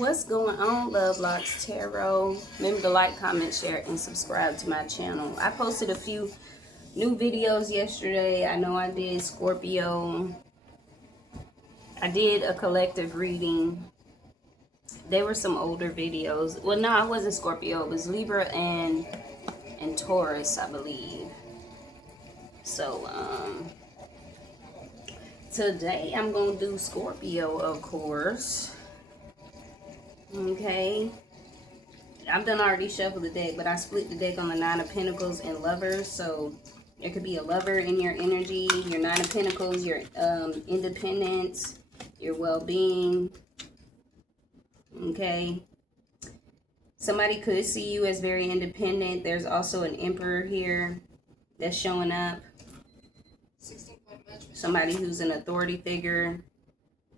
What's going on, Love Locks Tarot? Remember to like, comment, share, and subscribe to my channel. I posted a few new videos yesterday. I know I did Scorpio. I did a collective reading. They were some older videos. Well, no, it wasn't Scorpio. It was Libra and Taurus, I believe. So, today I'm going to do Scorpio, of course. Okay. I've done already shuffled the deck, but I split the deck on the Nine of Pentacles and Lovers. So there could be a lover in your energy, your Nine of Pentacles, your independence, your well-being. Okay. Somebody could see you as very independent. There's also an Emperor here that's showing up. Somebody who's an authority figure.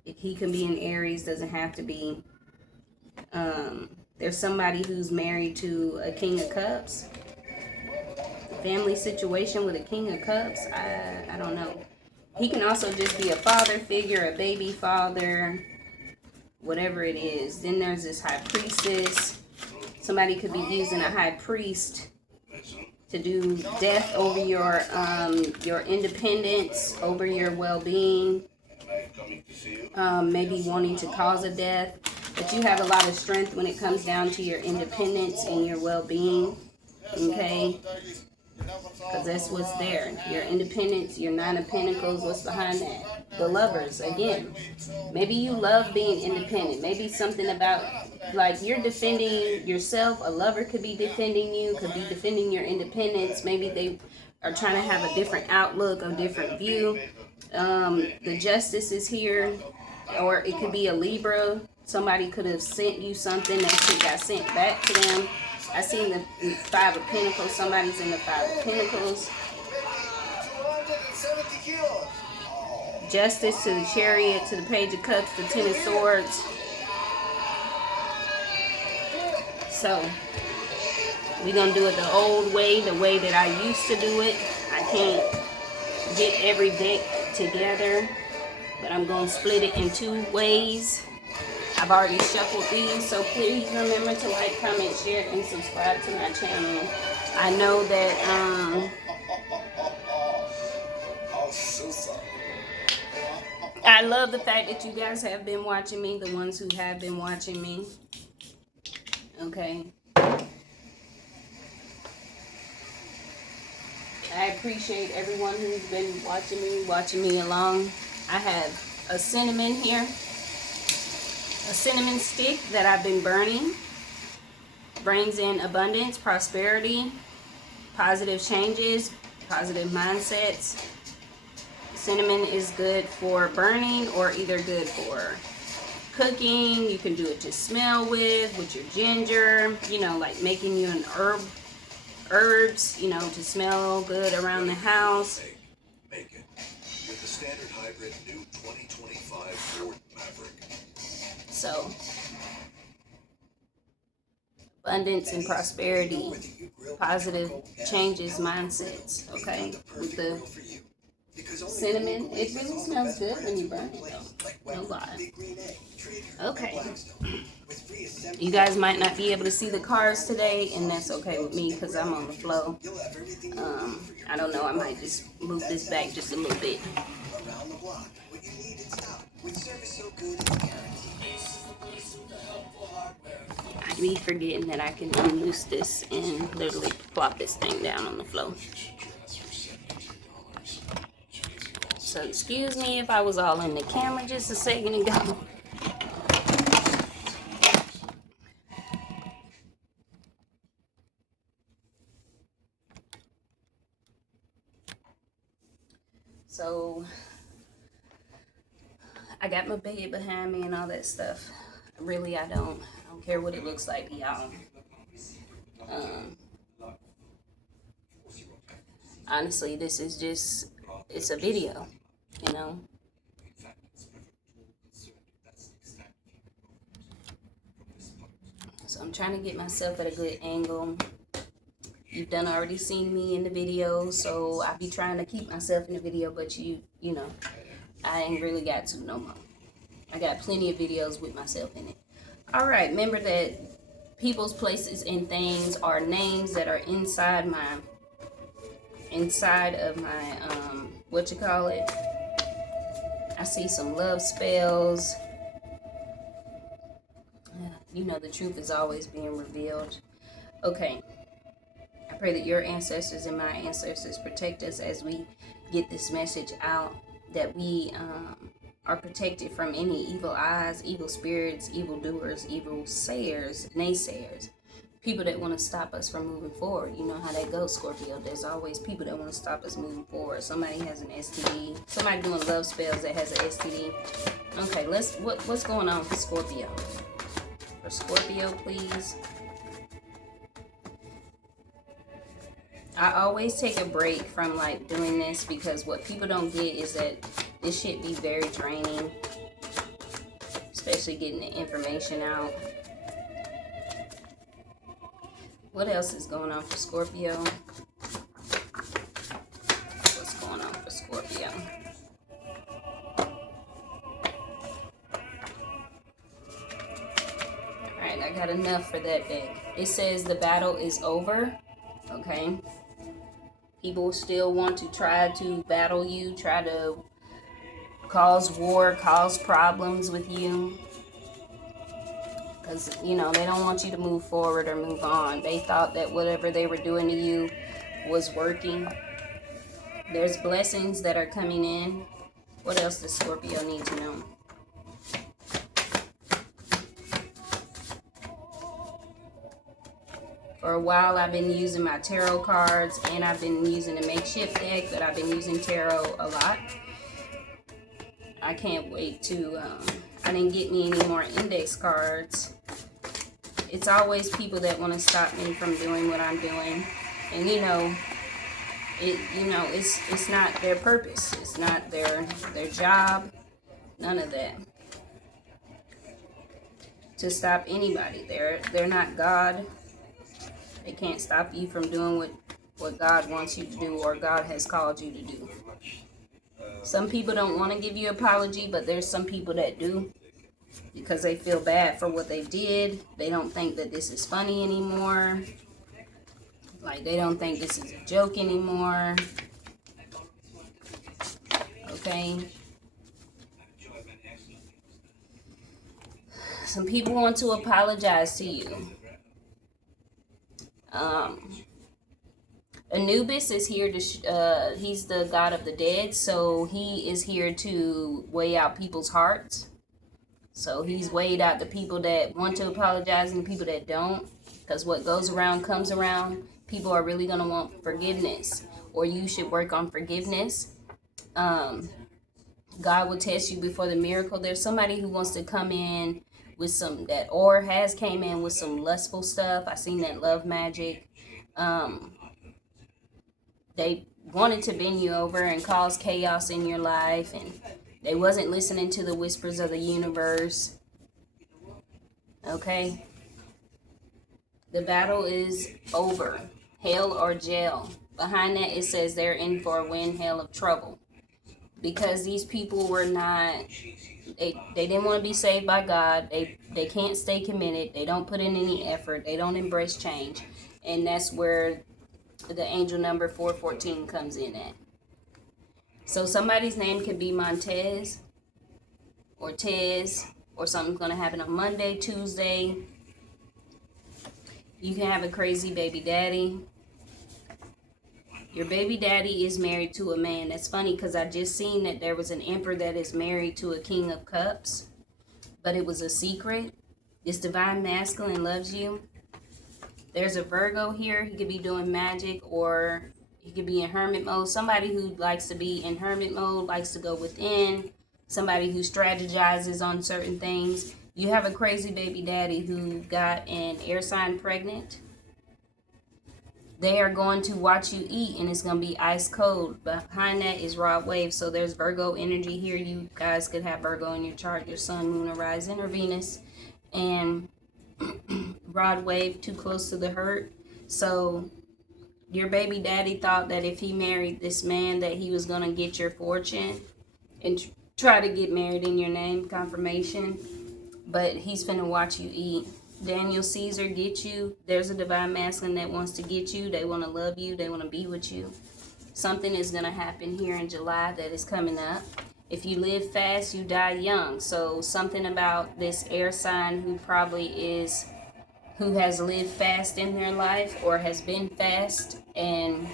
He can be in Aries, doesn't have to be. There's somebody who's married to a King of Cups. Family situation with a King of Cups. I don't know. He can also just be a father figure, a baby father, whatever it is. Then there's this High Priestess. Somebody could be using a High Priest to do death over your independence, over your well-being. Maybe wanting to cause a death. But you have a lot of strength when it comes down to your independence and your well-being, okay? Because that's what's there. Your independence, your Nine of Pentacles, what's behind that? The Lovers, again. Maybe you love being independent. Maybe something about, like, you're defending yourself. A lover could be defending you, could be defending your independence. Maybe they are trying to have a different outlook, a different view. The Justice is here. Or it could be a Libra. Somebody could have sent you something that shit got sent back to them. I seen the Five of Pentacles. Somebody's in the Five of Pentacles. Justice to the Chariot, to the Page of Cups, the Ten of Swords. So, we're going to do it the old way, the way that I used to do it. I can't get every deck together, but I'm going to split it in two ways. I've already shuffled these, so please remember to like, comment, share, and subscribe to my channel. I know that I love the fact that you guys have been watching me, the ones who have been watching me. Okay. I appreciate everyone who's been watching me along. I have a cinnamon here. A cinnamon stick that I've been burning. Brings in abundance, prosperity, positive changes, positive mindsets. Cinnamon is good for burning or either good for cooking. You can do it to smell with your ginger, you know, like making you an herbs, you know, to smell good around the house. Make it with the standard hybrid new 2025 Ford Maverick. So, abundance and prosperity, positive changes, mindsets, okay? With the cinnamon, it really smells good when you burn it, though. No lie. Okay. You guys might not be able to see the cards today, and that's okay with me because I'm on the flow. I don't know, I might just move this back just a little bit. I be forgetting that I can unloose this and literally plop this thing down on the floor. So excuse me if I was all in the camera just a second ago. So I got my bed behind me and all that stuff. Really, I don't care what it looks like, y'all. Honestly, this is just, it's a video, you know. So I'm trying to get myself at a good angle. You've done already seen me in the video, so I be trying to keep myself in the video, but you know, I ain't really got to no more. I got plenty of videos with myself in it. All right, remember that people's, places, and things are names that are inside of my what you call it. I see some love spells. You know, the truth is always being revealed. Okay. I pray that your ancestors and my ancestors protect us as we get this message out, that we are protected from any evil eyes, evil spirits, evil doers, evil sayers, naysayers, people that want to stop us from moving forward. You know how that goes, Scorpio. There's always people that want to stop us moving forward. Somebody has an STD. Somebody doing love spells that has an STD. Okay, what's going on for Scorpio? For Scorpio, please. I always take a break from like doing this, because what people don't get is that this shit be very draining, especially getting the information out. What else is going on for Scorpio? What's going on for Scorpio? Alright, I got enough for that deck. It says the battle is over. Okay. People still want to try to battle you, try to cause war, cause problems with you. Because, you know, they don't want you to move forward or move on. They thought that whatever they were doing to you was working. There's blessings that are coming in. What else does Scorpio need to know? For a while, I've been using my tarot cards, and I've been using a makeshift deck, but I've been using tarot a lot. I can't wait to, I didn't get me any more index cards. It's always people that want to stop me from doing what I'm doing. And it's not their purpose. It's not their job. None of that. To stop anybody. They're not God. They can't stop you from doing what God wants you to do, or God has called you to do. Some people don't want to give you an apology, but there's some people that do, because they feel bad for what they did. They don't think that this is funny anymore. Like, they don't think this is a joke anymore. Okay? Some people want to apologize to you. Anubis is here to, he's the god of the dead, so he is here to weigh out people's hearts. So he's weighed out the people that want to apologize and the people that don't, because what goes around comes around. People are really going to want forgiveness, or you should work on forgiveness. God will test you before the miracle. There's somebody who wants to come in with some, that or has came in with some lustful stuff. I seen that love magic. They wanted to bend you over and cause chaos in your life, and they wasn't listening to the whispers of the universe. Okay? The battle is over. Hell or jail. Behind that it says they're in for a win, hell of trouble. Because these people were not, they didn't want to be saved by God. They can't stay committed. They don't put in any effort. They don't embrace change. And that's where the angel number 414 comes in at. So somebody's name could be Montez or Tez, or something's going to happen on Monday, Tuesday. You can have a crazy baby daddy. Your baby daddy is married to a man. That's funny, because I just seen that there was an emperor that is married to a king of cups, but it was a secret. This divine masculine loves you. There's a Virgo here. He could be doing magic, or he could be in hermit mode. Somebody who likes to be in hermit mode, likes to go within. Somebody who strategizes on certain things. You have a crazy baby daddy who got an air sign pregnant. They are going to watch you eat, and it's going to be ice cold. Behind that is Rod Wave. So there's Virgo energy here. You guys could have Virgo in your chart, your sun, moon, or rising, or Venus. And Rod Wave, too close to the hurt. So your baby daddy thought that if he married this man that he was going to get your fortune and try to get married in your name, confirmation. but he's finna watch you eat. Daniel Caesar get you. There's a divine masculine that wants to get you. They want to love you. They want to be with you. Something is going to happen here in July that is coming up. If you live fast, you die young. So something about this air sign who has lived fast in their life or has been fast, and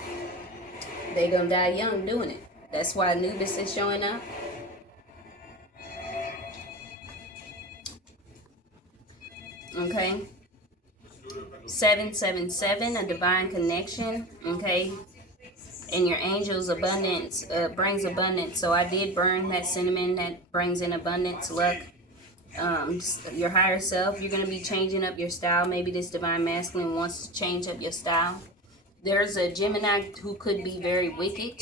they gonna die young doing it. That's why Anubis is showing up. Okay. 777, a divine connection. Okay. And your angel's abundance brings abundance. So I did burn that cinnamon that brings in abundance, luck. Your higher self, you're going to be changing up your style. Maybe this divine masculine wants to change up your style. There's a Gemini who could be very wicked.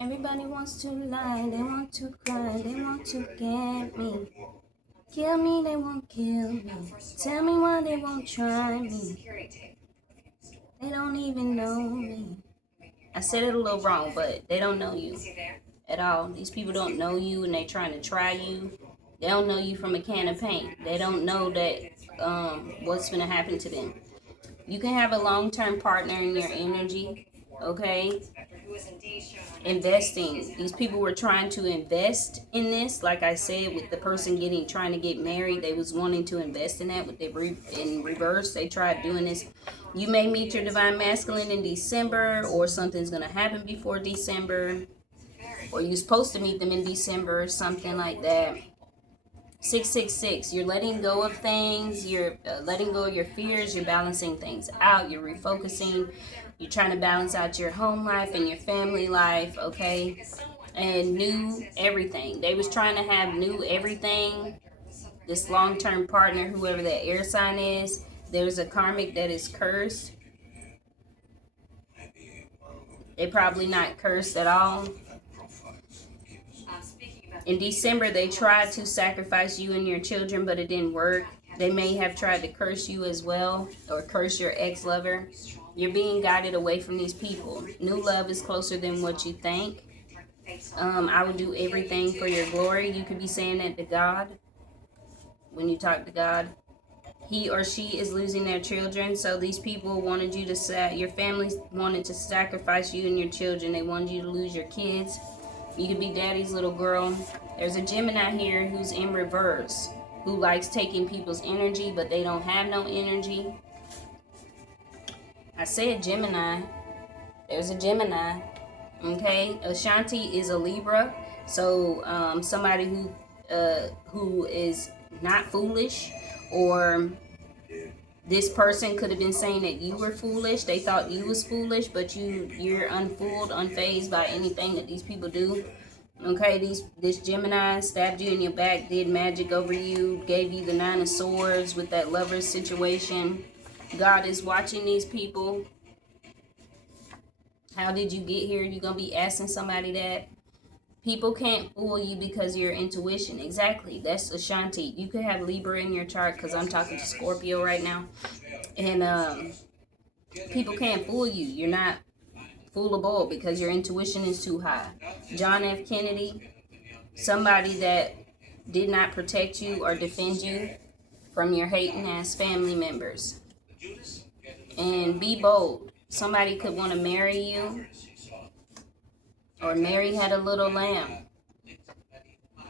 Everybody wants to lie, they want to cry, they want to get me. Kill me, they won't kill me. Tell me why they won't try me. They don't even know me. I said it a little wrong, but they don't know you at all. These people don't know you, and they trying to try you. They don't know you from a can of paint. They don't know that what's going to happen to them. You can have a long-term partner in your energy, okay? Investing. These people were trying to invest in this. Like I said, with the person trying to get married, they was wanting to invest in that. In reverse, they tried doing this. You may meet your divine masculine in December, or something's going to happen before December, or you're supposed to meet them in December or something like that. 666, you're letting go of things, you're letting go of your fears, you're balancing things out, you're refocusing, you're trying to balance out your home life and your family life, okay? And new everything. They was trying to have new everything. This long-term partner, whoever that air sign is, there's a karmic that is cursed. They probably not cursed at all. In December, they tried to sacrifice you and your children, but it didn't work. They may have tried to curse you as well, or curse your ex-lover. You're being guided away from these people. New love is closer than what you think. I would do everything for your glory. You could be saying that to God when you talk to God. He or she is losing their children, so these people wanted you to your family wanted to sacrifice you and your children. They wanted you to lose your kids. You could be daddy's little girl. There's a Gemini here who's in reverse, who likes taking people's energy, but they don't have no energy. I said Gemini. There's a Gemini. Okay. Ashanti is a Libra. So somebody who is not foolish, or this person could have been saying that you were foolish. They thought you was foolish, but you're unfooled, unfazed by anything that these people do. Okay, this Gemini stabbed you in your back, did magic over you, gave you the 9 of Swords with that lover's situation. God is watching these people. How did you get here? You're going to be asking somebody that. People can't fool you because of your intuition. Exactly. That's Ashanti. You could have Libra in your chart, because I'm talking to Scorpio right now. And people can't fool you. You're not foolable because your intuition is too high. John F. Kennedy, somebody that did not protect you or defend you from your hating ass family members. And be bold. Somebody could want to marry you. Or Mary had a little lamb.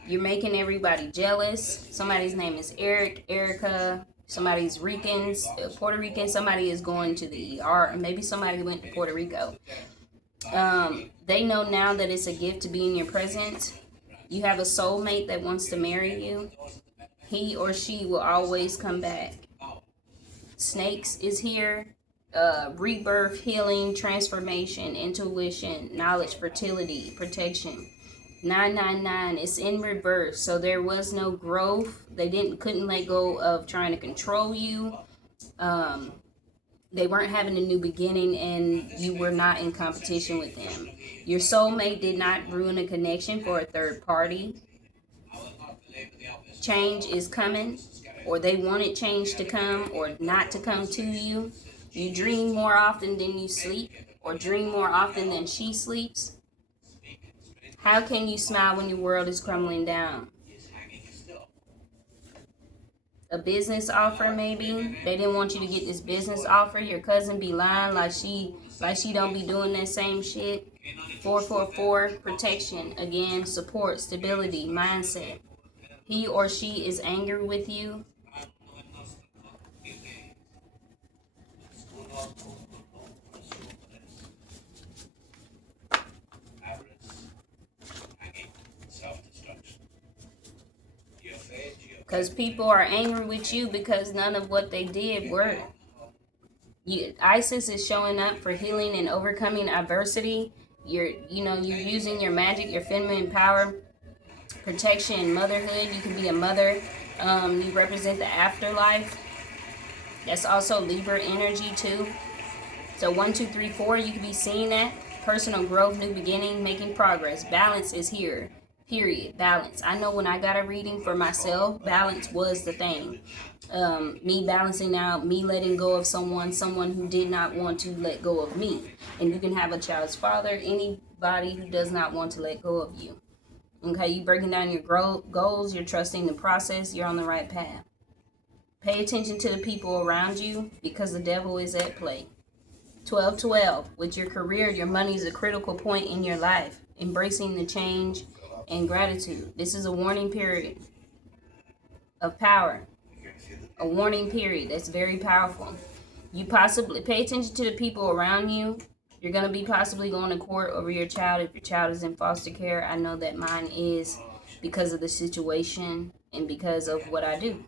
You're making everybody jealous. Somebody's name is Eric, Erica. Somebody's Puerto Rican. Somebody is going to the ER. Maybe somebody went to Puerto Rico. They know now that it's a gift to be in your presence. You have a soulmate that wants to marry you. He or she will always come back. Snakes is here. Rebirth, healing, transformation, intuition, knowledge, fertility, protection. 999, it's in reverse, so there was no growth. They couldn't let go of trying to control you. They weren't having a new beginning, and you were not in competition with them. Your soulmate did not ruin a connection for a third party. Change is coming, or they wanted change to come or not to come to you. You dream more often than you sleep, or dream more often than she sleeps. How can you smile when your world is crumbling down? a business offer. Maybe they didn't want you to get this business offer. Your cousin be lying like she don't be doing that same shit. 444, protection, again, support, stability, mindset. He or she is angry with you. Because people are angry with you because none of what they did worked. Isis is showing up for healing and overcoming adversity. You're using your magic, your feminine power, protection, motherhood. You can be a mother. You represent the afterlife. That's also Libra energy too. So 1, 2, 3, 4, you can be seeing that. Personal growth, new beginning, making progress. Balance is here. Period. Balance. I know when I got a reading for myself, balance was the thing. Me balancing out, me letting go of someone who did not want to let go of me. And you can have a child's father, anybody who does not want to let go of you. Okay, you breaking down your goals, you're trusting the process, you're on the right path. Pay attention to the people around you because the devil is at play. 12-12, with your career, your money is a critical point in your life. Embracing the change and gratitude. This is a warning period of power. A warning period that's very powerful. You possibly pay attention to the people around you. You're going to be possibly going to court over your child if your child is in foster care. I know that mine is because of the situation and because of what I do.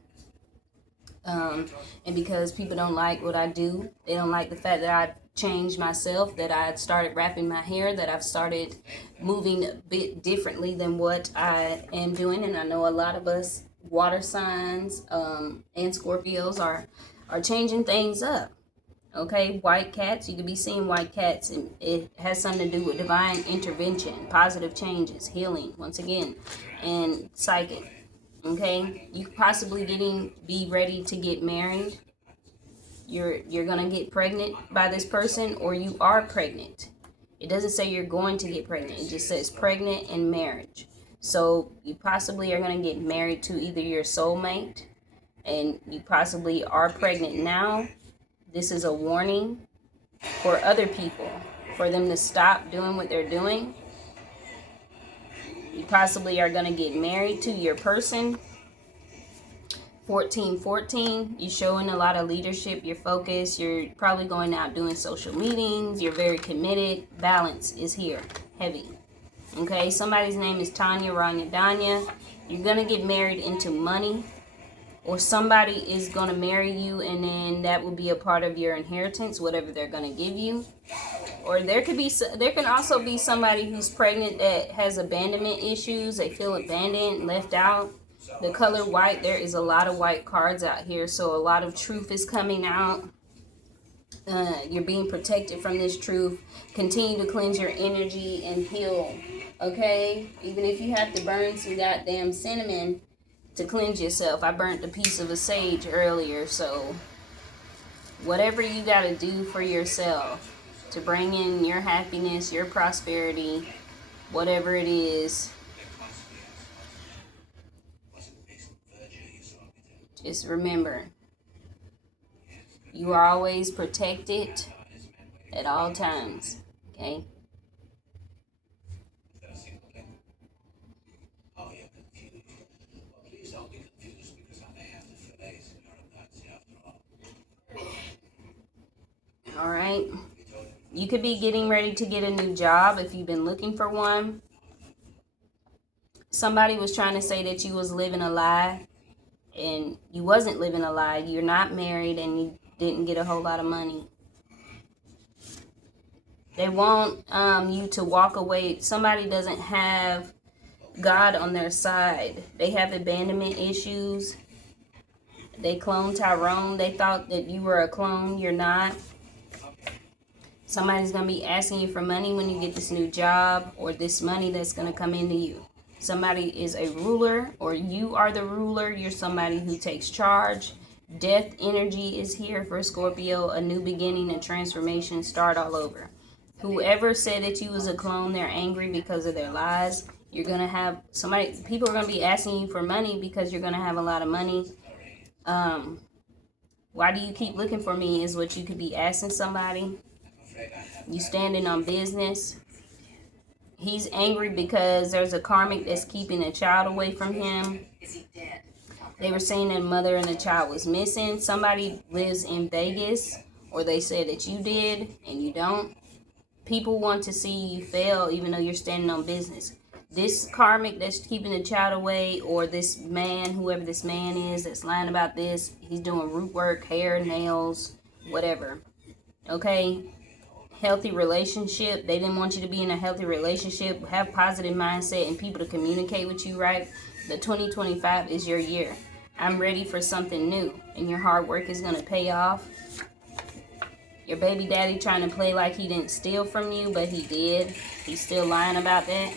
And because people don't like what I do. They don't like the fact that I changed myself, that I started wrapping my hair, that I've started moving a bit differently than what I am doing. And I know a lot of us water signs and Scorpios are changing things up. Okay, white cats, you could be seeing white cats, and it has something to do with divine intervention, positive changes, healing, once again, and psychic. Okay, you possibly be ready to get married. You're gonna get pregnant by this person, or you are pregnant. It doesn't say you're going to get pregnant. It just says pregnant and marriage. So you possibly are gonna get married to either your soulmate, and you possibly are pregnant now. This is a warning for other people, for them to stop doing what they're doing. You possibly are going to get married to your person. 14-14, you're showing a lot of leadership, you're focused, you're probably going out doing social meetings, you're very committed. Balance is here, heavy. Okay, somebody's name is Tanya, Rania, Danya. You're going to get married into money, or somebody is going to marry you, and then that will be a part of your inheritance, whatever they're going to give you. Or there can also be somebody who's pregnant that has abandonment issues. They feel abandoned, left out. The color white, there is a lot of white cards out here, so a lot of truth is coming out. You're being protected from this truth. Continue to cleanse your energy and heal, okay? Even if you have to burn some goddamn cinnamon to cleanse yourself. I burnt a piece of a sage earlier, so whatever you got to do for yourself to bring in your happiness, your prosperity, whatever it is, just remember, you are always protected at all times, okay? All right. You could be getting ready to get a new job if you've been looking for one. Somebody was trying to say that you was living a lie, and you wasn't living a lie. You're not married, and you didn't get a whole lot of money. They want you to walk away. Somebody doesn't have God on their side. They have abandonment issues. They cloned Tyrone. They thought that you were a clone. You're not. Somebody's going to be asking you for money when you get this new job, or this money that's going to come into you. Somebody is a ruler, or you are the ruler. You're somebody who takes charge. Death energy is here for Scorpio. A new beginning, a transformation, start all over. Whoever said that you was a clone, they're angry because of their lies. You're going to have people are going to be asking you for money because you're going to have a lot of money. Why do you keep looking for me is what you could be asking somebody. You standing on business. He's angry because there's a karmic that's keeping a child away from him. They were saying that mother and the child was missing. Somebody lives in Vegas, or they said that you did and you don't. People want to see you fail even though you're standing on business. This karmic that's keeping the child away, or this man, whoever this man is that's lying about this, he's doing root work, hair, nails, whatever. Okay? Healthy relationship. They didn't want you to be in a healthy relationship. Have positive mindset and people to communicate with you, right? The 2025 is your year. I'm ready for something new, and your hard work is going to pay off. Your baby daddy trying to play like he didn't steal from you, but he did. He's still lying about that.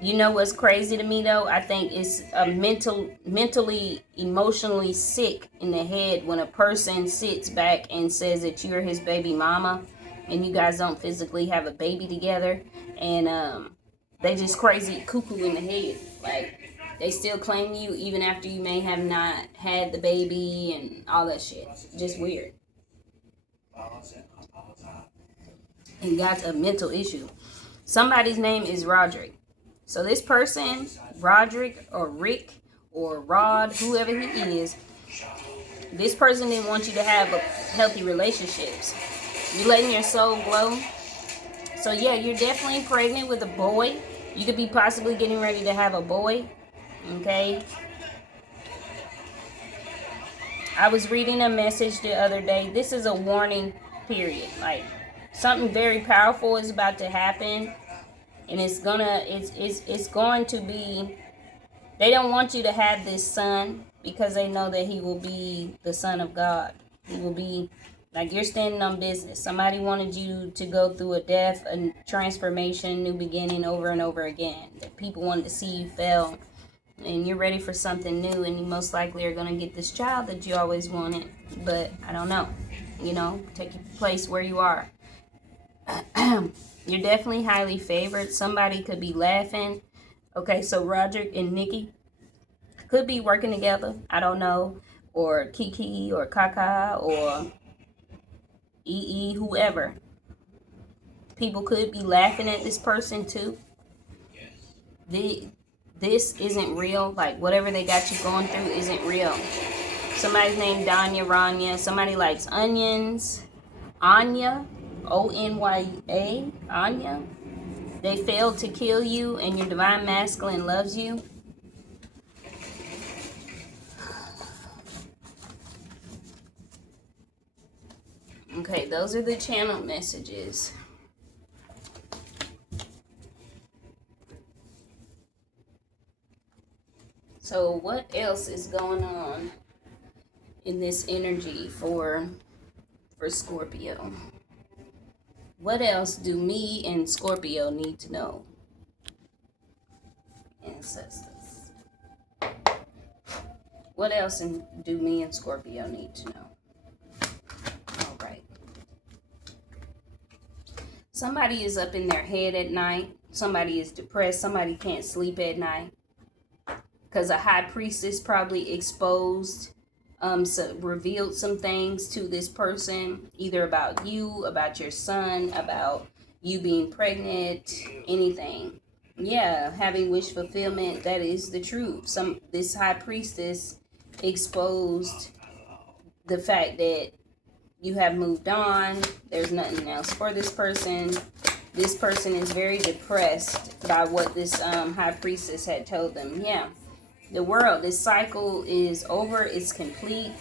You know what's crazy to me though? I think it's a mentally, emotionally sick in the head when a person sits back and says that you're his baby mama, and you guys don't physically have a baby together, and they just crazy cuckoo in the head. Like, they still claim you even after you may have not had the baby and all that shit. Just weird. And got a mental issue. Somebody's name is Roderick. So this person, Roderick or Rick or Rod, whoever he is, this person didn't want you to have healthy relationships. You're letting your soul glow. So yeah, you're definitely pregnant with a boy. You could be possibly getting ready to have a boy. Okay. I was reading a message the other day. This is a warning period. Like, something very powerful is about to happen. And it's going to be, they don't want you to have this son because they know that he will be the son of God. He will be, like, you're standing on business. Somebody wanted you to go through a death, a transformation, new beginning over and over again. That people wanted to see you fail. And you're ready for something new, and you most likely are going to get this child that you always wanted. But I don't know. You know, take your place where you are. You're definitely highly favored. Somebody could be laughing. Okay, so Roderick and Nikki could be working together. I don't know. Or Kiki or Kaka or EE, whoever. People could be laughing at this person too. This isn't real. Like, whatever they got you going through isn't real. Somebody's named Danya, Ranya. Somebody likes onions. Anya. O-N-Y-A, Anya. They failed to kill you, and your divine masculine loves you. Okay, those are the channel messages. So what else is going on in this energy for Scorpio? What else do me and Scorpio need to know? Ancestors. What else do me and Scorpio need to know? All right. Somebody is up in their head at night. Somebody is depressed. Somebody can't sleep at night. Because a high priestess probably exposed, revealed some things to this person, either about you, about your son, about you being pregnant, anything. Yeah, having wish fulfillment, that is the truth. This high priestess exposed the fact that you have moved on. There's nothing else for this person. This person is very depressed by what this high priestess had told them. Yeah. The world, this cycle is over. It's complete.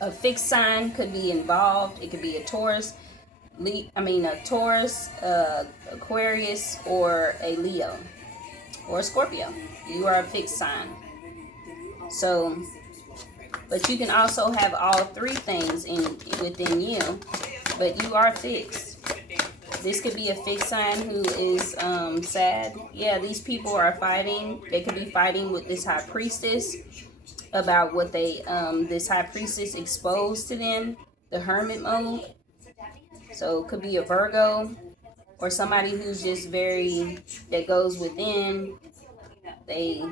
A fixed sign could be involved. It could be a Taurus, Aquarius, or a Leo, or a Scorpio. You are a fixed sign. So, but you can also have all three things within you, but you are fixed. This could be a fixed sign who is sad. Yeah, these people are fighting. They could be fighting with this high priestess about what this high priestess exposed to them, the hermit mode. So it could be a Virgo or somebody who's just that goes within. They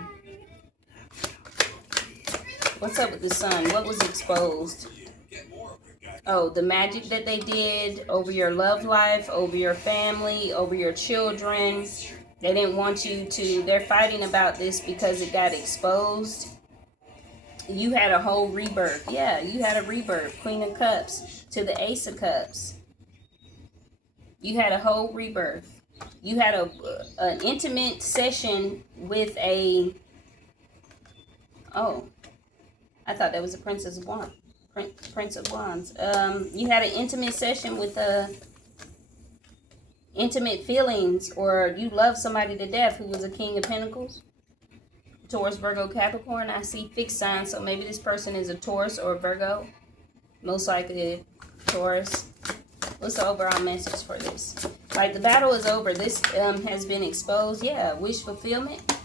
What's up with the sun? What was exposed? Oh, the magic that they did over your love life, over your family, over your children. They didn't want you to. They're fighting about this because it got exposed. You had a whole rebirth. Yeah, you had a rebirth. Queen of Cups to the Ace of Cups. You had a whole rebirth. You had an intimate session with a... Oh, I thought that was a Princess of Wands. Prince of Wands. You had an intimate session with intimate feelings, or you love somebody to death who was a King of Pentacles. Taurus, Virgo, Capricorn. I see fixed signs, so maybe this person is a Taurus or a Virgo. Most likely Taurus. What's the overall message for this? Like, the battle is over. This has been exposed. Yeah, wish fulfillment.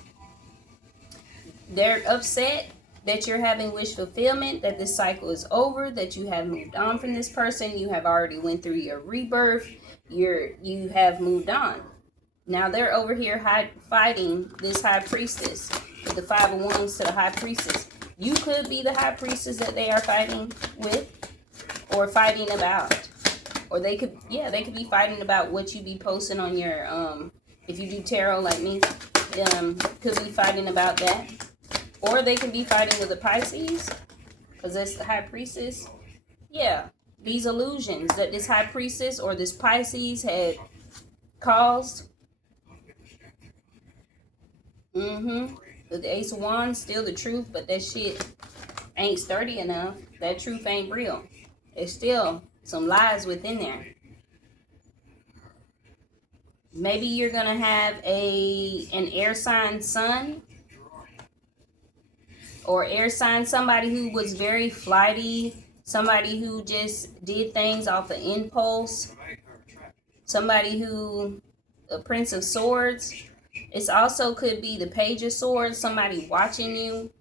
They're upset that you're having wish fulfillment, that this cycle is over, that you have moved on from this person. You have already went through your rebirth. You have moved on. Now they're over here fighting this high priestess with the 5 of Wands to the high priestess. You could be the high priestess that they are fighting with or fighting about. Or they could be fighting about what you be posting on your, if you do tarot like me, could be fighting about that. Or they can be fighting with the Pisces, because that's the high priestess. Yeah, these illusions that this high priestess or this Pisces had caused. With the Ace of Wands, still the truth, but that shit ain't sturdy enough. That truth ain't real. There's still some lies within there. Maybe you're going to have an air sign son, or air sign, somebody who was very flighty, somebody who just did things off of impulse, somebody who, a Prince of Swords. It also could be the Page of Swords, somebody watching you.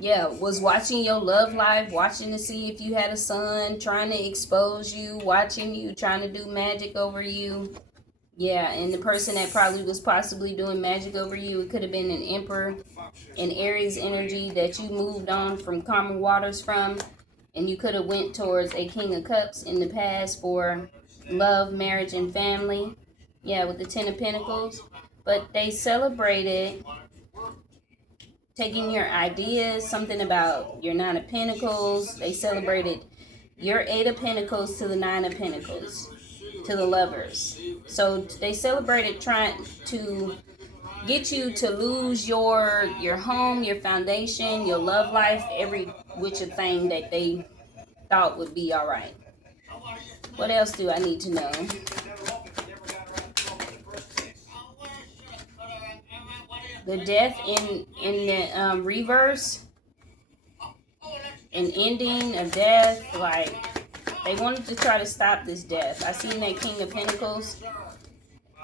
Yeah, was watching your love life, watching to see if you had a son, trying to expose you, watching you, trying to do magic over you. Yeah, and the person that probably was possibly doing magic over you, it could have been an Emperor, an Aries energy that you moved on from karma waters from, and you could have went towards a King of Cups in the past for love, marriage, and family. Yeah, with the 10 of Pentacles. But they celebrated taking your ideas, something about your 9 of Pentacles. They celebrated your 8 of Pentacles to the 9 of Pentacles, to the Lovers. So they celebrated trying to get you to lose your home, your foundation, your love life, every which a thing that they thought would be all right. What else do I need to know? The death in the reverse, an ending, a death, like they wanted to try to stop this death. I seen that King of Pentacles,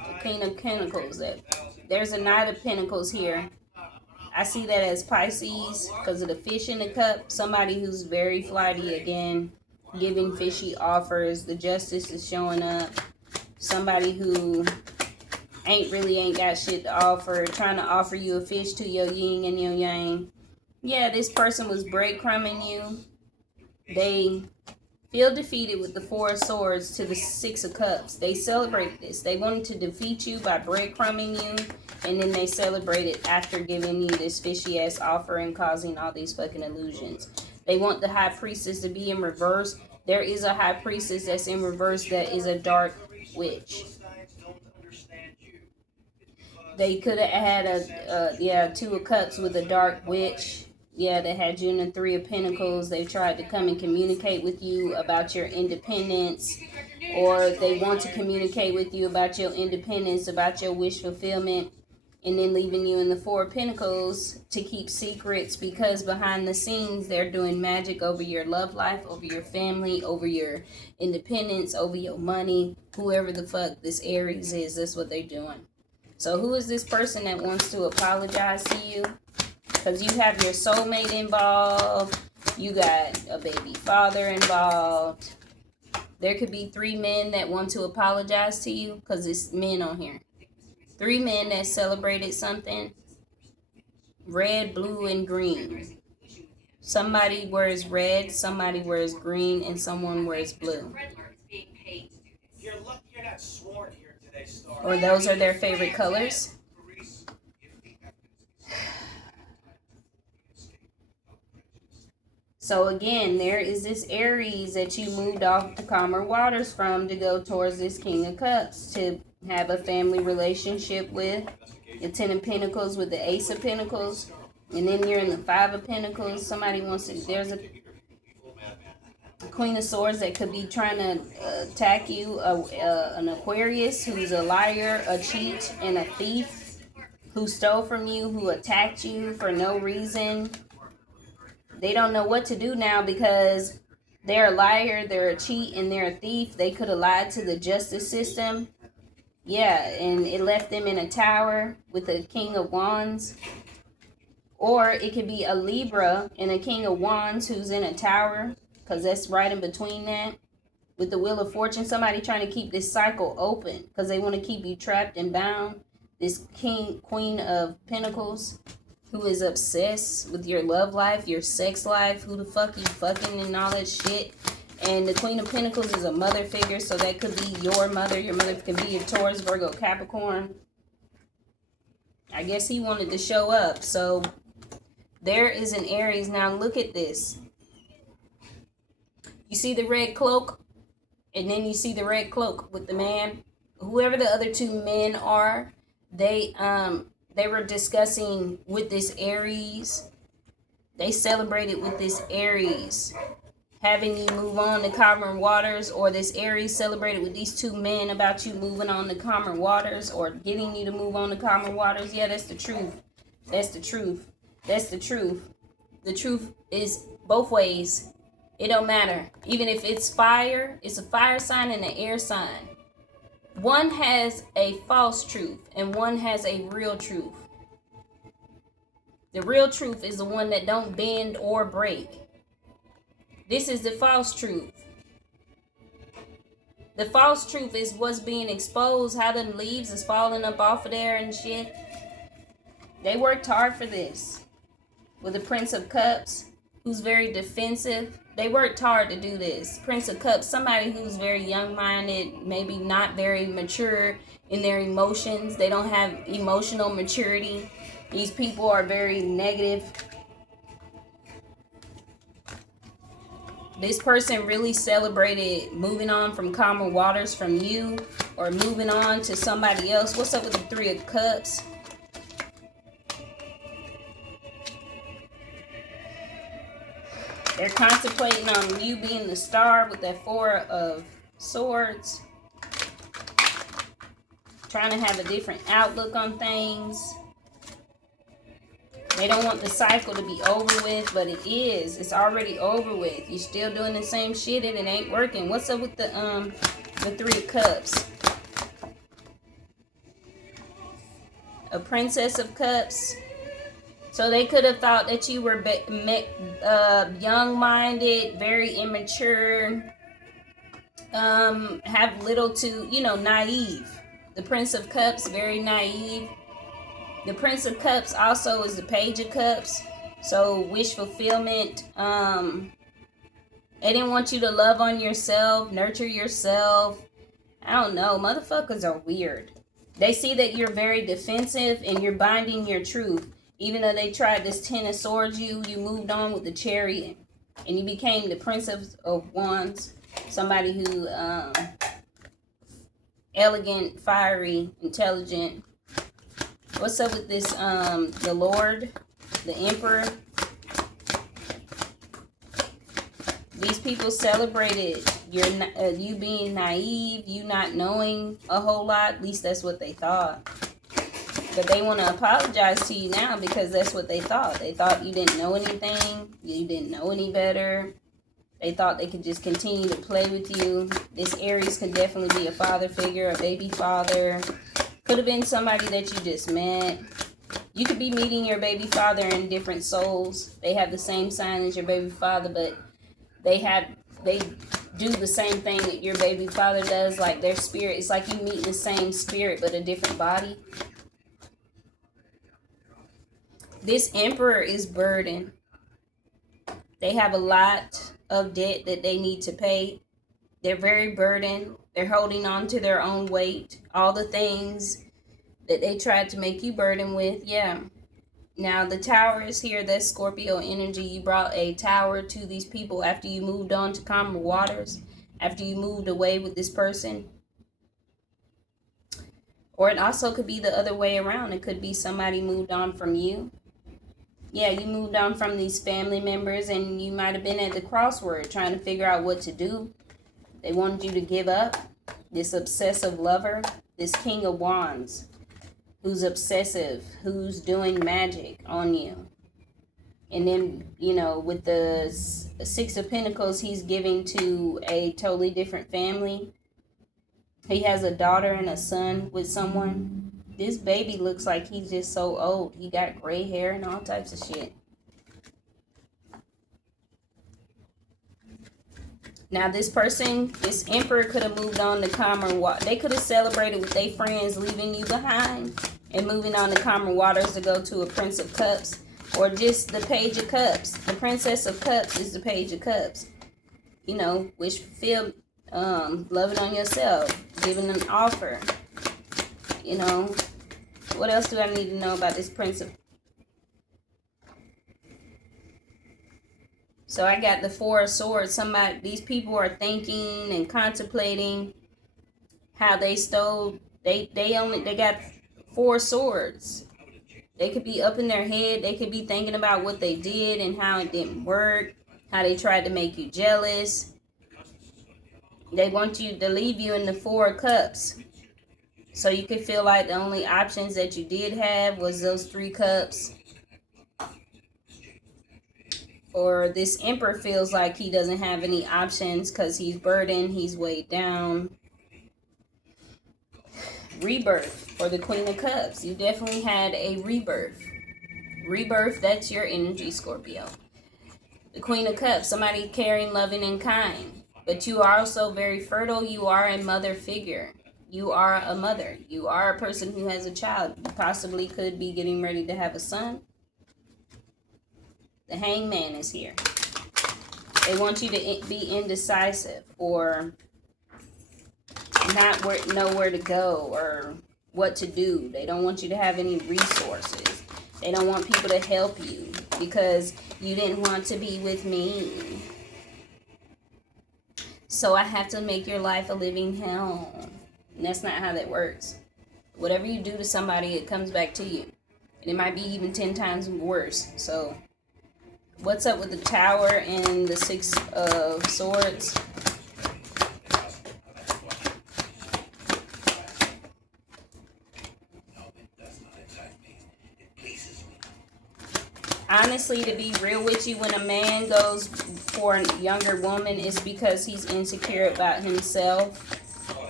the King of Pentacles. That there's a Knight of Pentacles here. I see that as Pisces because of the fish in the cup. Somebody who's very flighty again, giving fishy offers. The Justice is showing up. Somebody who ain't got shit to offer, trying to offer you a fish to your yin and your yang. Yeah, this person was breadcrumbing you. They feel defeated with the 4 of Swords to the 6 of Cups. They celebrated this. They wanted to defeat you by breadcrumbing you, and then they celebrated after giving you this fishy ass offer and causing all these fucking illusions. They want the High Priestess to be in reverse. There is a High Priestess that's in reverse that is a dark witch. They could have had a 2 of Cups with a dark witch. Yeah, they had you in the 3 of Pentacles. They tried to come and communicate with you about your independence, or they want to communicate with you about your independence, about your wish fulfillment, and then leaving you in the 4 of Pentacles to keep secrets, because behind the scenes they're doing magic over your love life, over your family, over your independence, over your money. Whoever the fuck this Aries is, that's what they're doing. So who is this person that wants to apologize to you? Because you have your soulmate involved. You got a baby father involved. There could be 3 men that want to apologize to you, because it's men on here. 3 men that celebrated something. Red, blue, and green. Somebody wears red, somebody wears green, and someone wears blue. Or those are their favorite colors. So again, there is this Aries that you moved off the calmer waters from to go towards this King of Cups to have a family relationship with. Your Ten of Pentacles with the Ace of Pentacles. And then you're in the Five of Pentacles. Somebody wants to, there's a Queen of Swords that could be trying to attack you. An Aquarius who's a liar, a cheat, and a thief. Who stole from you, who attacked you for no reason. They don't know what to do now because they're a liar, they're a cheat, and they're a thief. They could have lied to the justice system. Yeah, and it left them in a tower with a King of Wands. Or it could be a Libra and a King of Wands who's in a tower, because that's right in between that. With the Wheel of Fortune, somebody trying to keep this cycle open because they want to keep you trapped and bound. This Queen of Pentacles, who is obsessed with your love life, your sex life, who the fuck you fucking and all that shit. And the Queen of Pentacles is a mother figure, so that could be your mother. Your mother could be your Taurus, Virgo, Capricorn. I guess he wanted to show up. So there is an Aries. Now look at this. You see the red cloak? And then you see the red cloak with the man. Whoever the other two men are, they were discussing with this Aries. They celebrated with this Aries having you move on to calmer waters, or this Aries celebrated with these two men about you moving on to calmer waters, or getting you to move on to calmer waters. Yeah, that's the truth. That's the truth. That's the truth. The truth is both ways. It don't matter. Even if it's fire, it's a fire sign and an air sign. One has a false truth and one has a real truth. The real truth is the one that don't bend or break. This is the false truth. The false truth is what's being exposed, how them leaves is falling up off of there and shit. They worked hard for this. With the Prince of Cups, who's very defensive. They worked hard to do this. Prince of Cups, somebody who's very young-minded, maybe not very mature in their emotions. They don't have emotional maturity. These people are very negative. This person really celebrated moving on from calmer waters from you, or moving on to somebody else. What's up with the Three of Cups? They're contemplating on you being the star with that Four of Swords. Trying to have a different outlook on things. They don't want the cycle to be over with, but it is. It's already over with. You're still doing the same shit and it ain't working. What's up with the Three of Cups? A Princess of Cups. So they could have thought that you were young-minded, very immature, have little to, naive. The Prince of Cups, very naive. The Prince of Cups also is the Page of Cups. So wish fulfillment. They didn't want you to love on yourself, nurture yourself. I don't know. Motherfuckers are weird. They see that you're very defensive and you're binding your truth. Even though they tried this Ten of Swords, you moved on with the Chariot. And you became the Prince of Wands. Somebody who, elegant, fiery, intelligent. What's up with this, the Lord, the Emperor? These people celebrated you being naive, you not knowing a whole lot. At least that's what they thought. But they want to apologize to you now because that's what they thought. They thought you didn't know anything. You didn't know any better. They thought they could just continue to play with you. This Aries could definitely be a father figure, a baby father. Could have been somebody that you just met. You could be meeting your baby father in different souls. They have the same sign as your baby father, but they do the same thing that your baby father does. Like their spirit, it's like you meet the same spirit but a different body. This Emperor is burdened. They have a lot of debt that they need to pay. They're very burdened. They're holding on to their own weight. All the things that they tried to make you burden with. Yeah. Now the tower is here. That's Scorpio energy. You brought a tower to these people after you moved on to calmer waters. After you moved away with this person. Or it also could be the other way around. It could be somebody moved on from you. Yeah, you moved on from these family members and you might have been at the crossword trying to figure out what to do. They wanted you to give up. This obsessive lover, this King of Wands, who's obsessive, who's doing magic on you. And then, you know, with the Six of Pentacles, he's giving to a totally different family. He has a daughter and a son with someone. This baby looks like he's just so old. He got gray hair and all types of shit. Now this person, this Emperor could have moved on to calmer water. They could have celebrated with their friends, leaving you behind and moving on to calmer waters to go to a Prince of Cups or just the Page of Cups. The Princess of Cups is the Page of Cups. You know, which feel loving on yourself, giving an offer. You know, what else do I need to know about this Prince of? So I got the Four of Swords. These people are thinking and contemplating how they stole. They got 4 swords. They could be up in their head. They could be thinking about what they did and how it didn't work. How they tried to make you jealous. They want you to leave you in the 4 of Cups. So you could feel like the only options that you did have was those 3 cups. Or this Emperor feels like he doesn't have any options because he's burdened, he's weighed down. Rebirth for the Queen of Cups. You definitely had a rebirth. Rebirth, that's your energy, Scorpio. The Queen of Cups, somebody caring, loving, and kind. But you are also very fertile. You are a mother figure. You are a mother. You are a person who has a child. You possibly could be getting ready to have a son. The Hangman is here. They want you to be indecisive or not know where to go or what to do. They don't want you to have any resources. They don't want people to help you because you didn't want to be with me. So I have to make your life a living hell. And that's not how that works. Whatever you do to somebody, it comes back to you. And it might be even 10 times worse. So what's up with the Tower and the 6 of Swords? Honestly, to be real with you, when a man goes for a younger woman, it's because he's insecure about himself.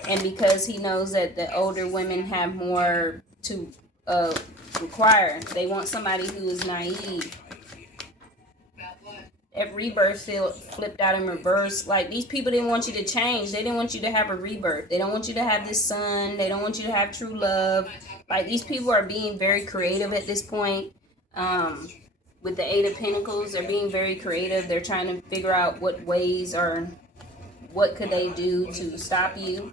And because he knows that the older women have more to require. They want somebody who is naive. That rebirth flipped out in reverse. Like, these people didn't want you to change. They didn't want you to have a rebirth. They don't want you to have this son. They don't want you to have true love. Like, these people are being very creative at this point. With the 8 of Pentacles, they're being very creative. They're trying to figure out what ways or what could they do to stop you.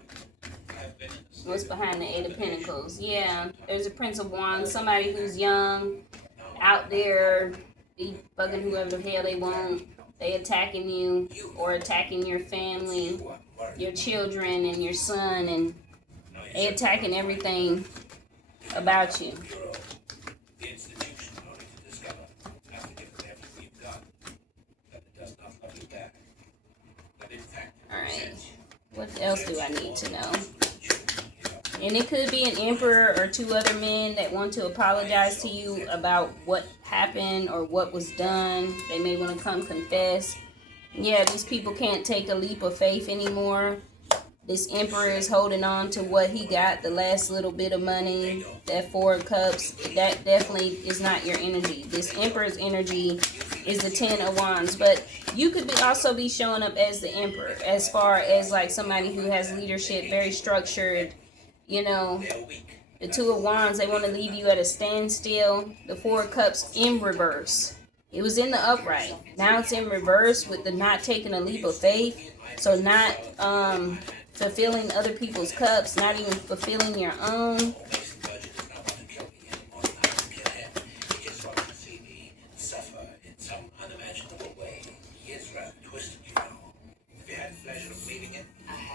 What's behind the 8 of Pentacles? Yeah, there's a Prince of Wands. Somebody who's young, out there, be bugging whoever the hell they want. They attacking you or attacking your family, your children and your son, and they attacking everything about you. Alright, what else do I need to know? And it could be an Emperor or 2 other men that want to apologize to you about what happened or what was done. They may want to come confess. Yeah, these people can't take a leap of faith anymore. This Emperor is holding on to what he got, the last little bit of money, that 4 of Cups. That definitely is not your energy. This Emperor's energy is the 10 of Wands. But you could also be showing up as the Emperor, as far as like somebody who has leadership, very structured. You know, the 2 of Wands, they want to leave you at a standstill. The 4 of Cups in reverse. It was in the upright. Now it's in reverse with the not taking a leap of faith. So not fulfilling other people's cups, not even fulfilling your own.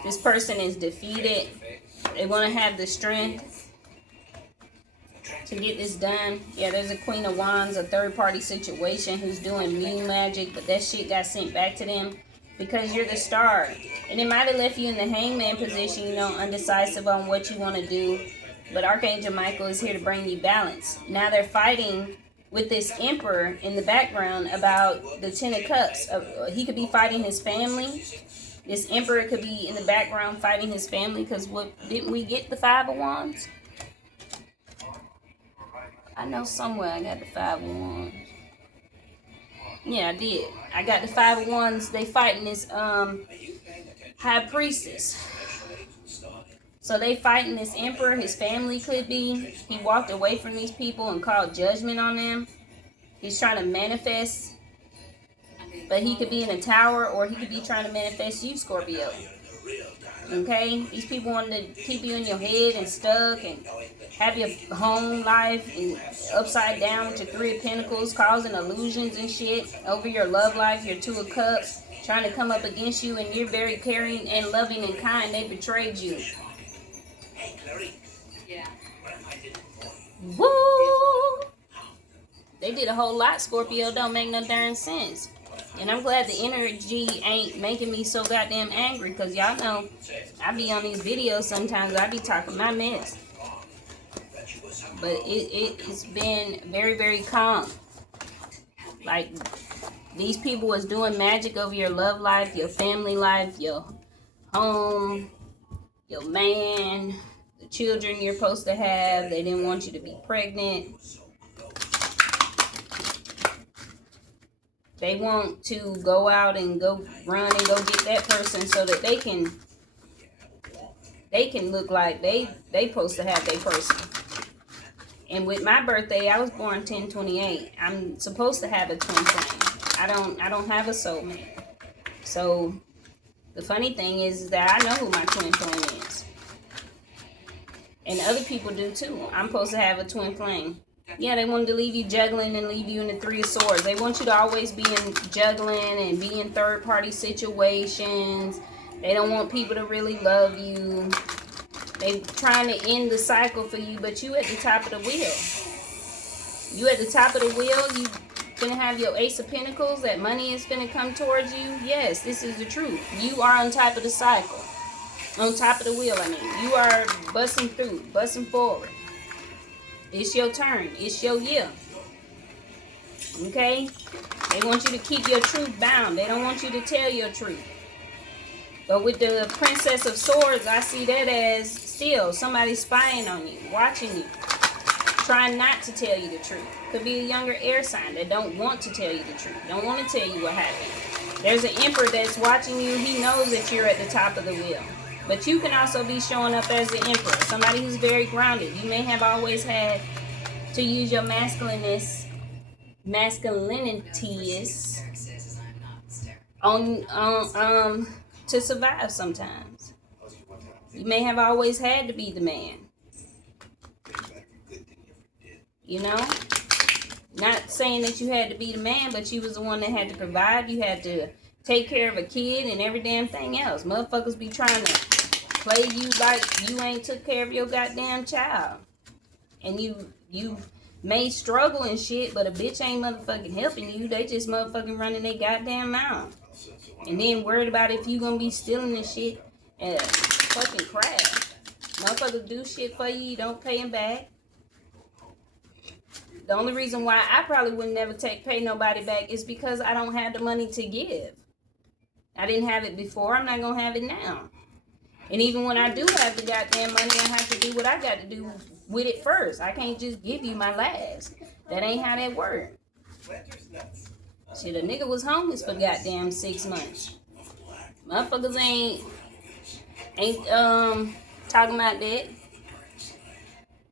This person is defeated. They want to have the strength to get this done. Yeah, there's a Queen of Wands, a third party situation who's doing mean magic, but that shit got sent back to them because you're the star. And it might have left you in the hangman position, you know, undecisive on what you want to do. But Archangel Michael is here to bring you balance. Now they're fighting with this Emperor in the background about the Ten of Cups. He could be fighting his family. This Emperor could be in the background fighting his family because what didn't we get the Five of Wands? I know somewhere I got the Five of Wands. Yeah, I did. I got the Five of Wands. They fighting this High Priestess. So they fighting this Emperor. His family could be. He walked away from these people and called judgment on them. He's trying to manifest. But he could be in a tower, or he could be trying to manifest you, Scorpio. Okay? These people want to keep you in your head and stuck and have your home life and upside down with your Three of Pentacles, causing illusions and shit over your love life, your Two of Cups, trying to come up against you, and you're very caring and loving and kind. They betrayed you. Woo! They did a whole lot, Scorpio. Don't make no darn sense. And I'm glad the energy ain't making me so goddamn angry, because y'all know I be on these videos sometimes. I be talking my mess. But it's been very, very calm. Like, these people was doing magic over your love life, your family life, your home, your man, the children you're supposed to have. They didn't want you to be pregnant. They want to go out and go run and go get that person so that they can look like they supposed to have their person. And with my birthday, I was born 10/28. I'm supposed to have a twin flame. I don't have a soulmate. So the funny thing is that I know who my twin flame is. And other people do too. I'm supposed to have a twin flame. Yeah, they wanted to leave you juggling and leave you in the Three of Swords. They want you to always be in juggling and be in third-party situations. They don't want people to really love you. They trying to end the cycle for you, but you at the top of the wheel. You at the top of the wheel. You gonna have your Ace of Pentacles. That money is gonna come towards you. Yes, this is the truth. You are on top of the cycle. On top of the wheel, I mean. You are busting through, busting forward. It's your turn. It's your year. Okay? They want you to keep your truth bound. They don't want you to tell your truth. But with the Princess of Swords, I see that as still somebody spying on you, watching you, trying not to tell you the truth. Could be a younger air sign that don't want to tell you the truth. Don't want to tell you what happened. There's an Emperor that's watching you. He knows that you're at the top of the wheel. But you can also be showing up as the Emperor, somebody who's very grounded. You may have always had to use your masculinity on to survive sometimes. You may have always had to be the man. You know? Not saying that you had to be the man, but you was the one that had to provide. You had to take care of a kid and every damn thing else. Motherfuckers be trying to play you like you ain't took care of your goddamn child. And you may struggle and shit, but a bitch ain't motherfucking helping you. They just motherfucking running their goddamn mouth. And then worried about if you gonna be stealing this shit and fucking crap. Motherfuckers do shit for you don't pay them back. The only reason why I probably would never pay nobody back is because I don't have the money to give. I didn't have it before. I'm not gonna have it now. And even when I do have the goddamn money, I have to do what I got to do with it first. I can't just give you my last. That ain't how that works. Shit, a nigga was homeless for goddamn 6 months. Motherfuckers ain't talking about that.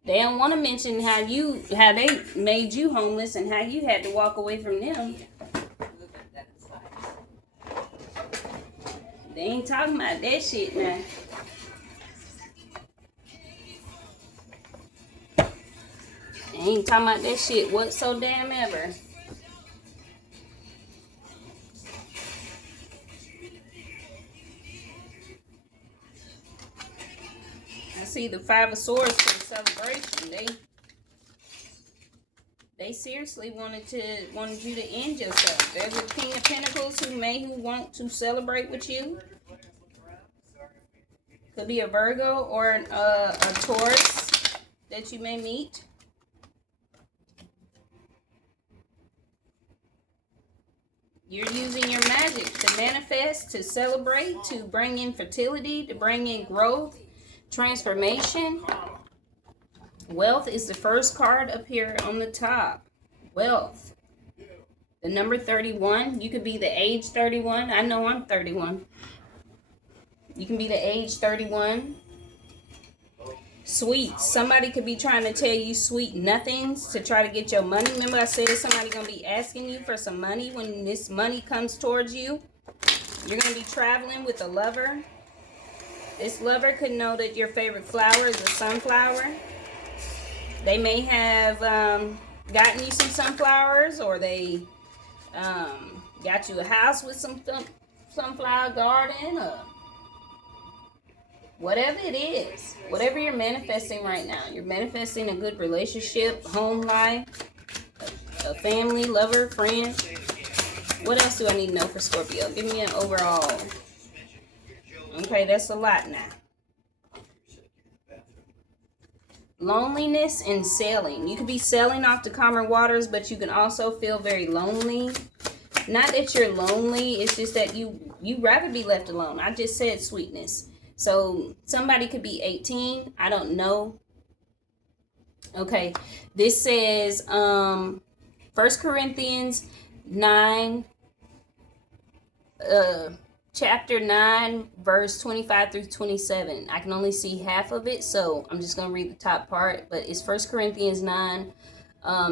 They don't want to mention how they made you homeless and how you had to walk away from them. They ain't talking about that shit now. They ain't talking about that shit what so damn ever. I see the Five of Swords for the celebration. They seriously wanted you to end yourself. There's a King of Pentacles who want to celebrate with you. Could be a Virgo or a Taurus that you may meet. You're using your magic to manifest, to celebrate, to bring in fertility, to bring in growth, transformation. Wealth is the first card up here on the top. Wealth. The number 31. You could be the age 31. I know I'm 31. You can be the age 31. Sweet. Somebody could be trying to tell you sweet nothings to try to get your money. Remember I said somebody going to be asking you for some money when this money comes towards you. You're going to be traveling with a lover. This lover could know that your favorite flower is a sunflower. They may have gotten you some sunflowers, or they got you a house with some sunflower garden, or whatever it is. Whatever you're manifesting right now. You're manifesting a good relationship, home life, a family, lover, friend. What else do I need to know for Scorpio? Give me an overall. Okay, that's a lot now. Loneliness and sailing. You could be sailing off the calmer waters, but you can also feel very lonely. Not that you're lonely, it's just that you'd rather be left alone. I just said sweetness. So somebody could be 18. I don't know. Okay, this says 1 Corinthians 9, chapter 9, verse 25 through 27. I can only see half of it, so I'm just going to read the top part. But it's 1 Corinthians 9,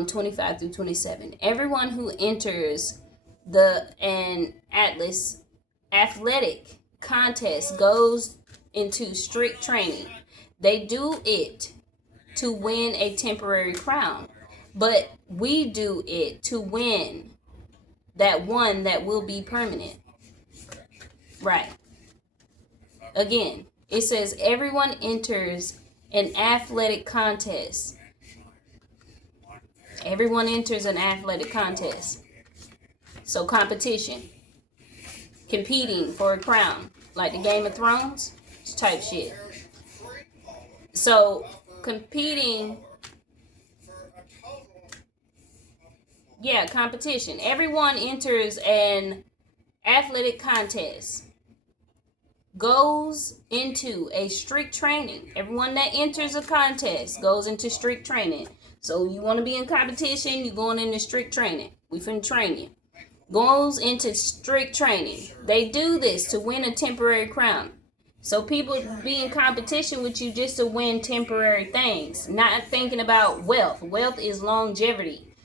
25 through 27. Everyone who enters an athletic contest goes into strict training. They do it to win a temporary crown, but we do it to win that one that will be permanent. Right. Again, it says everyone enters an athletic contest. Everyone enters an athletic contest. So competition. Competing for a crown. Like the Game of Thrones type shit. So competing. Yeah, competition. Everyone enters an athletic contest. Goes into a strict training. Everyone that enters a contest goes into strict training. So you want to be in competition, you're going into strict training. We finna train you. Goes into strict training. They do this to win a temporary crown. So people be in competition with you just to win temporary things. Not thinking about wealth. Wealth is longevity.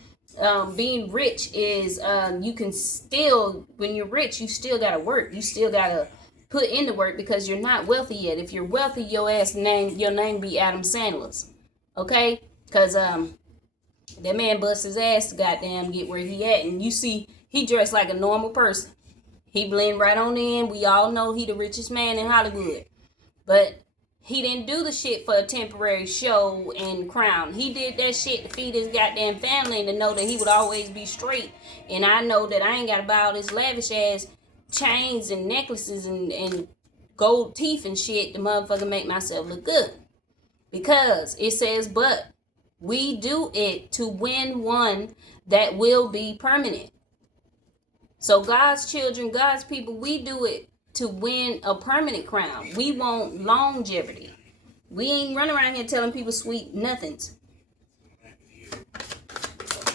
Being rich is you can still, when you're rich, you still gotta work. You still gotta put in the work because you're not wealthy yet. If you're wealthy, your name be Adam Sandler's. Okay? Because that man bust his ass to goddamn get where he at. And you see, he dressed like a normal person. He blend right on in. We all know he the richest man in Hollywood. But he didn't do the shit for a temporary show and crown. He did that shit to feed his goddamn family and to know that he would always be straight. And I know that I ain't got to buy all this lavish ass chains and necklaces and gold teeth and shit to motherfucker make myself look good. Because it says, but we do it to win one that will be permanent. So God's children, God's people, we do it to win a permanent crown. We want longevity. We ain't running around here telling people sweet nothings.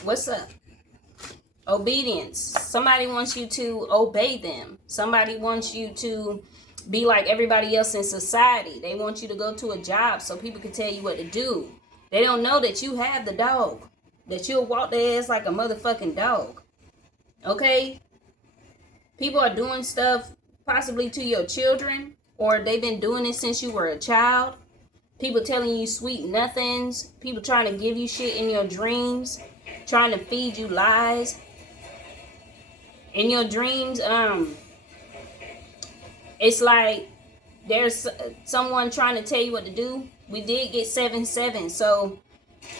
What's up? Obedience. Somebody wants you to obey them. Somebody wants you to be like everybody else in society. They want you to go to a job so people can tell you what to do. They don't know that you have the dog. That you'll walk their ass like a motherfucking dog. Okay? People are doing stuff possibly to your children, or they've been doing it since you were a child. People telling you sweet nothings. People trying to give you shit in your dreams. Trying to feed you lies. In your dreams, it's like there's someone trying to tell you what to do. We did get 7-7. So,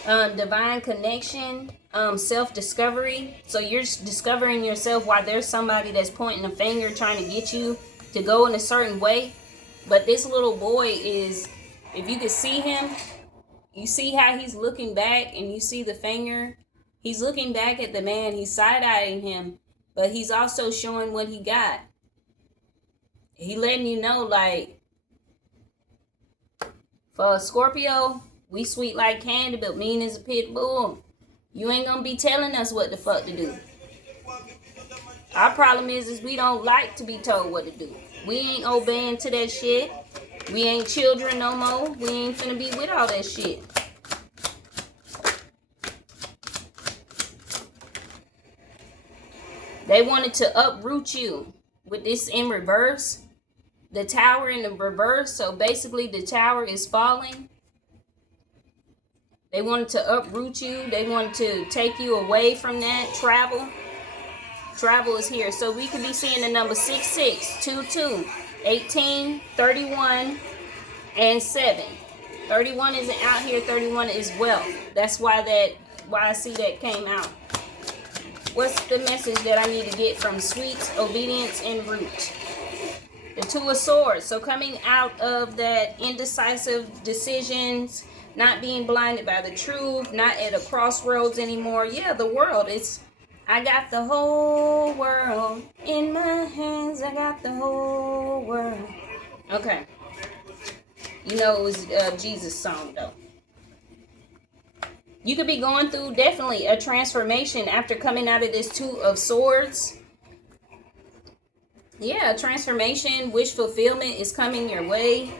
divine connection, self-discovery. So you're discovering yourself while there's somebody that's pointing a finger trying to get you to go in a certain way. But this little boy is, if you could see him, you see how he's looking back and you see the finger. He's looking back at the man. He's side-eyeing him, but he's also showing what he got. He letting you know, like, for a Scorpio, we sweet like candy, but mean as a pit bull. You ain't gonna be telling us what the fuck to do. Our problem is we don't like to be told what to do. We ain't obeying to that shit. We ain't children no more. We ain't finna be with all that shit. They wanted to uproot you with this in reverse. The tower in the reverse. So basically the tower is falling. They wanted to uproot you. They wanted to take you away from that. Travel. Travel is here. So we could be seeing the number 66, 22, 18, 31, and 7. 31 isn't out here. 31 is wealth. That's why I see that came out. What's the message that I need to get from sweet, obedience, and root? The Two of Swords. So coming out of that indecisive decisions, not being blinded by the truth, not at a crossroads anymore. Yeah, the world. I got the whole world in my hands. I got the whole world. Okay. You know it was Jesus' song, though. You could be going through definitely a transformation after coming out of this Two of Swords. Yeah, transformation, wish fulfillment is coming your way.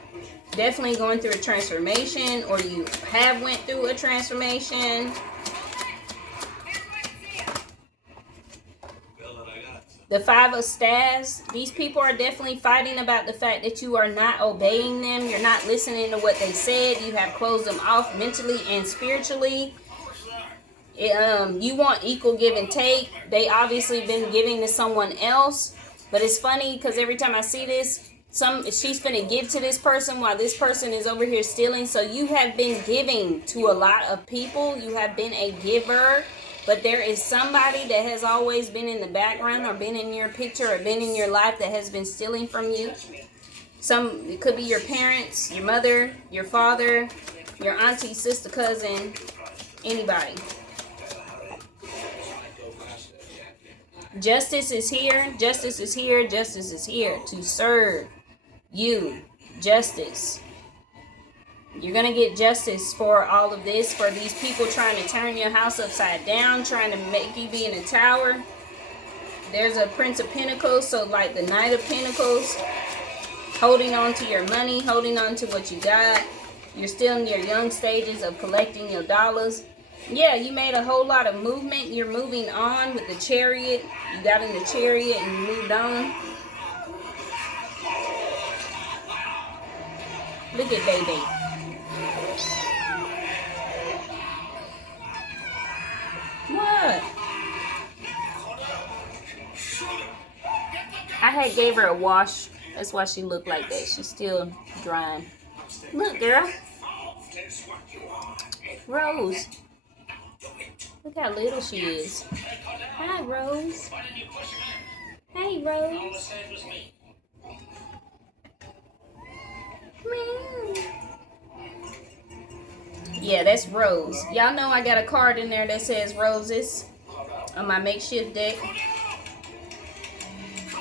Definitely going through a transformation, or you have went through a transformation. The Five of Staves. These people are definitely fighting about the fact that you are not obeying them. You're not listening to what they said. You have closed them off mentally and spiritually. You want equal give and take. They obviously been giving to someone else. But it's funny because every time I see this, she's finna give to this person while this person is over here stealing. So you have been giving to a lot of people. You have been a giver. But there is somebody that has always been in the background or been in your picture or been in your life that has been stealing from you. It could be your parents, your mother, your father, your auntie, sister, cousin, anybody. Justice is here. Justice is here. Justice is here to serve you. Justice. You're going to get justice for all of this, for these people trying to turn your house upside down, trying to make you be in a tower. There's a Prince of Pentacles, so like the Knight of Pentacles, holding on to your money, holding on to what you got. You're still in your young stages of collecting your dollars. Yeah, you made a whole lot of movement. You're moving on with the Chariot. You got in the Chariot and you moved on. Look at baby. What? I had gave her a wash. That's why she looked like that. She's still drying. Look, girl. Rose. Look how little she is. Hi, Rose. Hey, Rose. Yeah, that's Rose. Y'all know I got a card in there that says roses on my makeshift deck.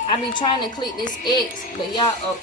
I be trying to click this X, but y'all, oh,